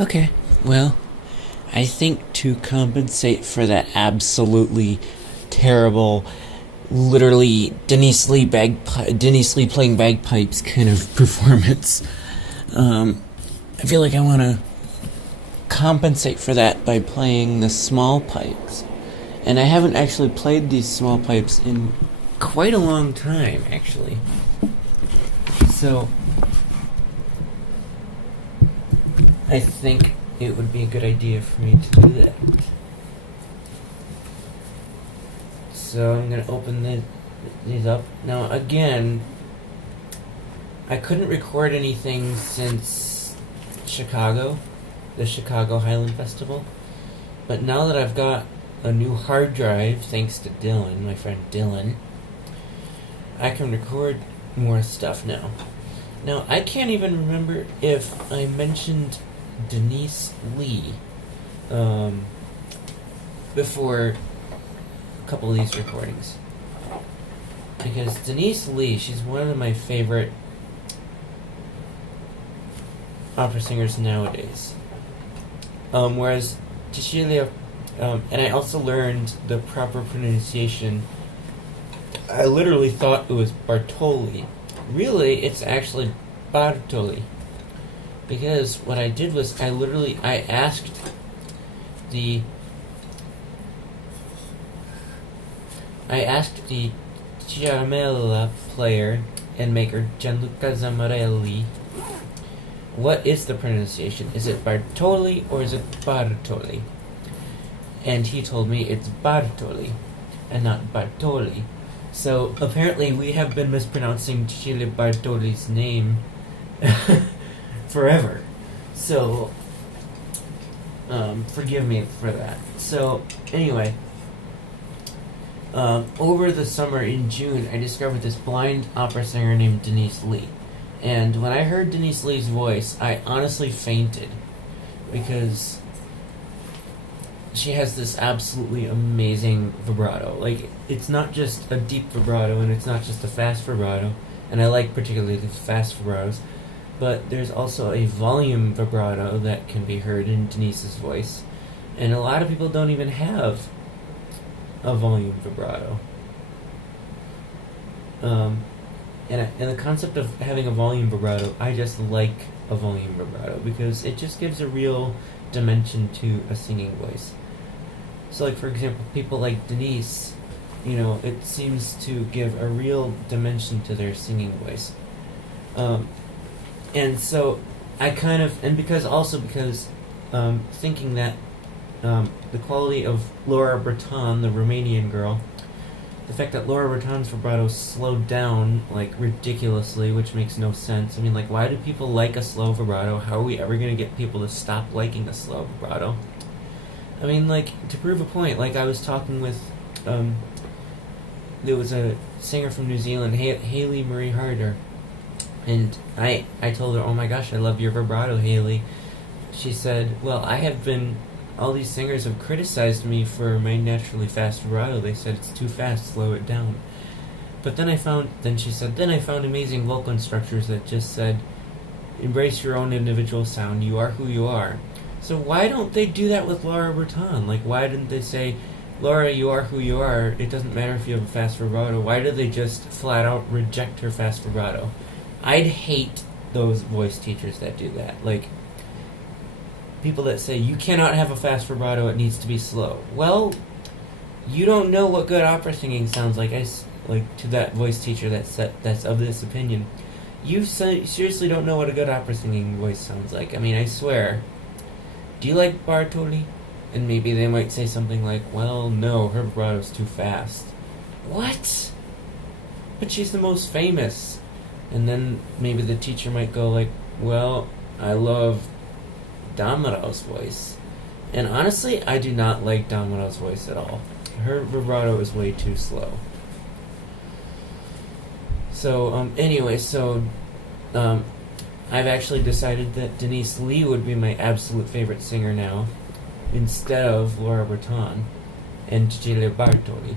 Okay, well, I think to compensate for that absolutely terrible, literally Denise Leigh playing bagpipes kind of performance, I feel like I want to compensate for that by playing the Smallpipes. And I haven't actually played these Smallpipes in quite a long time, actually. So I think it would be a good idea for me to do that. So I'm going to open these up. Now, again, I couldn't record anything since Chicago, the Chicago Highland Festival. But now that I've got a new hard drive, thanks to Dylan, my friend Dylan, I can record more stuff now. Now, I can't even remember if I mentioned Denise Leigh before a couple of these recordings. Because Denise Leigh, she's one of my favorite opera singers nowadays. Whereas Cecilia, and I also learned the proper pronunciation. I literally thought it was Bartoli. Really, it's actually Bartoli. Because what I did was I asked the Ciaramella player and maker Gianluca Zamarelli, what is the pronunciation? Is it Bartoli or is it Bartoli? And he told me it's Bartoli and not Bartoli. So apparently we have been mispronouncing Cecilia Bartoli's name forever. So forgive me for that. So anyway, over the summer in June, I discovered this blind opera singer named Denise Leigh. And when I heard Denise Leigh's voice, I honestly fainted. Because she has this absolutely amazing vibrato. Like, it's not just a deep vibrato, and it's not just a fast vibrato. And I like particularly the fast vibratos. But there's also a volume vibrato that can be heard in Denise's voice. And a lot of people don't even have a volume vibrato. And the concept of having a volume vibrato, I just like a volume vibrato because it just gives a real dimension to a singing voice. So, like, for example, people like Denise, it seems to give a real dimension to their singing voice. And so I because thinking that the quality of Laura Breton, the Romanian girl, the fact that Laura Breton's vibrato slowed down, like, ridiculously, which makes no sense. I mean, like, why do people like a slow vibrato? How are we ever going to get people to stop liking a slow vibrato? I mean, like, to prove a point, like, I was talking with, there was a singer from New Zealand, Hayley Marie Harder, and I told her, oh my gosh, I love your vibrato, Hayley. She said, well, all these singers have criticized me for my naturally fast vibrato. They said it's too fast, slow it down. But then I found amazing vocal instructors that just said, embrace your own individual sound, you are who you are. So why don't they do that with Laura Breton? Like, why didn't they say, Laura, you are who you are, it doesn't matter if you have a fast vibrato. Why did they just flat out reject her fast vibrato? I'd hate those voice teachers that do that. Like, people that say, you cannot have a fast vibrato, it needs to be slow. Well, you don't know what good opera singing sounds like. To that voice teacher that's of this opinion. You seriously don't know what a good opera singing voice sounds like. I mean, I swear. Do you like Bartoli? And maybe they might say something like, well, no, her vibrato's too fast. What? But she's the most famous. And then maybe the teacher might go like, well, I love Damarau's voice. And honestly, I do not like Damarau's voice at all. Her vibrato is way too slow. So, I've actually decided that Denise Leigh would be my absolute favorite singer now, instead of Laura Breton and Cecilia Bartoli.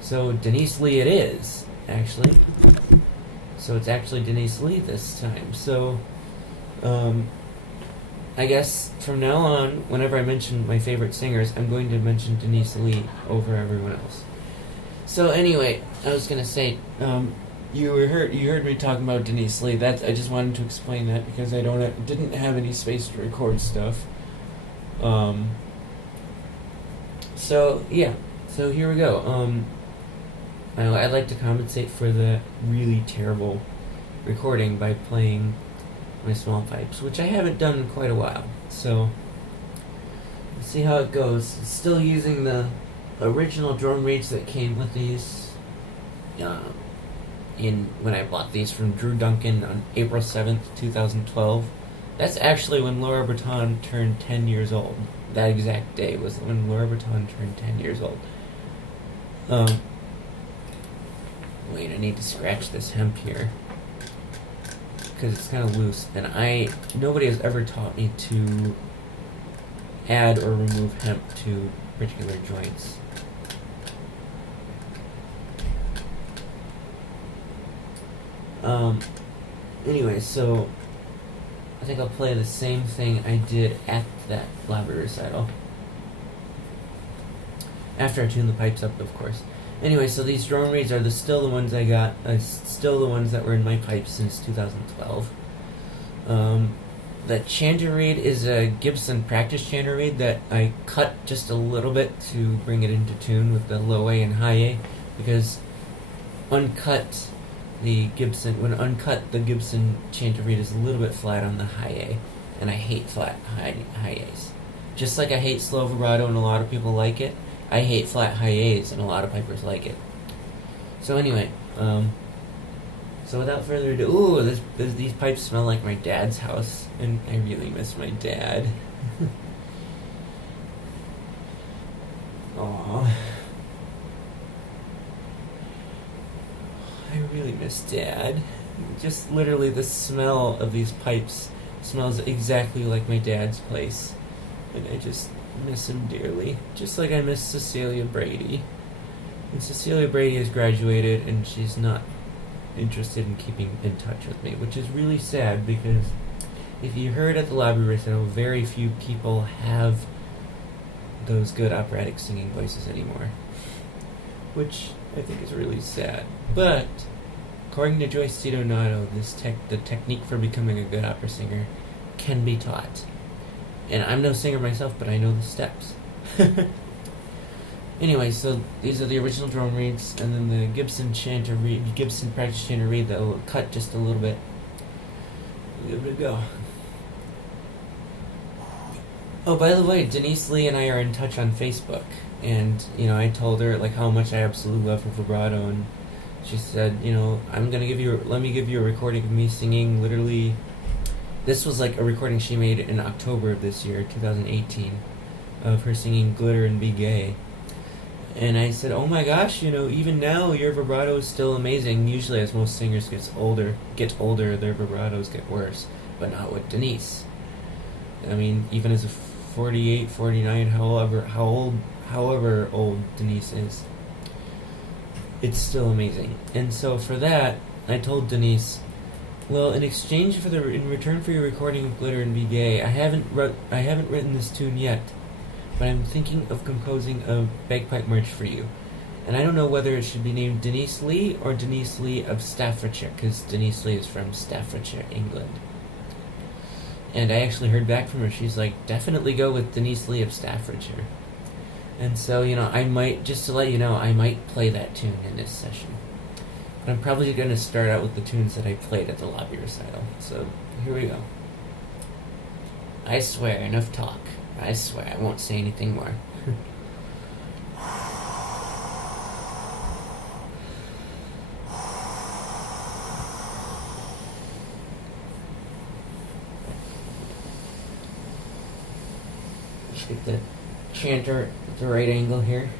So, Denise Leigh it is, actually. So, it's actually Denise Leigh this time. So, I guess from now on, whenever I mention my favorite singers, I'm going to mention Denise Leigh over everyone else. So anyway, I was gonna say, you heard me talking about Denise Leigh. That I just wanted to explain that because I didn't have any space to record stuff. So yeah, so here we go. I'd like to compensate for the really terrible recording by playing my Smallpipes, which I haven't done in quite a while. So let's see how it goes. Still using the original drum reeds that came with these. In when I bought these from Drew Duncan on April 7th, 2012. That's actually when Laura Breton turned 10 years old. That exact day was when Laura Breton turned 10 years old. Wait, I need to scratch this hemp here because it's kind of loose, and nobody has ever taught me to add or remove hemp to particular joints. Anyway, so I think I'll play the same thing I did at that library recital. After I tune the pipes up, of course. Anyway, so these drum reeds are still the ones I got, still the ones that were in my pipes since 2012. The chanter reed is a Gibson practice chanter reed that I cut just a little bit to bring it into tune with the low A and high A, because uncut, the Gibson chanter reed is a little bit flat on the high A, and I hate flat high A's. Just like I hate slow vibrato and a lot of people like it, I hate flat high A's and a lot of pipers like it. So anyway, so without further ado, these pipes smell like my dad's house, and I really miss my dad. Aww. I really miss Dad. Just literally the smell of these pipes smells exactly like my dad's place. And I just miss him dearly. Just like I miss Cecilia Brady. And Cecilia Brady has graduated and she's not interested in keeping in touch with me, which is really sad because if you heard at the library recital, very few people have those good operatic singing voices anymore. Which I think is really sad. But according to Joyce DiDonato, the technique for becoming a good opera singer can be taught. And I'm no singer myself, but I know the steps. Anyway, so these are the original drum reeds, and then the Gibson practice chanter reed that will cut just a little bit. Give it a go. Oh, by the way, Denise Leigh and I are in touch on Facebook. And, I told her, how much I absolutely love her vibrato, and she said, let me give you a recording of me singing literally, this was a recording she made in October of this year, 2018, of her singing Glitter and Be Gay. And I said, oh my gosh, even now your vibrato is still amazing. Usually as most singers get older, their vibratos get worse, but not with Denise. I mean, even as a 48, 49, however old Denise is, it's still amazing. And so for that, I told Denise, well, in return for your recording of Glitter and Be Gay, I haven't written this tune yet, but I'm thinking of composing a bagpipe march for you. And I don't know whether it should be named Denise Leigh or Denise Leigh of Staffordshire, because Denise Leigh is from Staffordshire, England. And I actually heard back from her. She's like, definitely go with Denise Leigh of Staffordshire. And so, I might, just to let you know, I might play that tune in this session. But I'm probably going to start out with the tunes that I played at the lobby recital. So, here we go. I swear, enough talk. I swear, I won't say anything more. Let's get the chanter at the right angle here.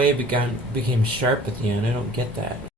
away became sharp at the end. I don't get that.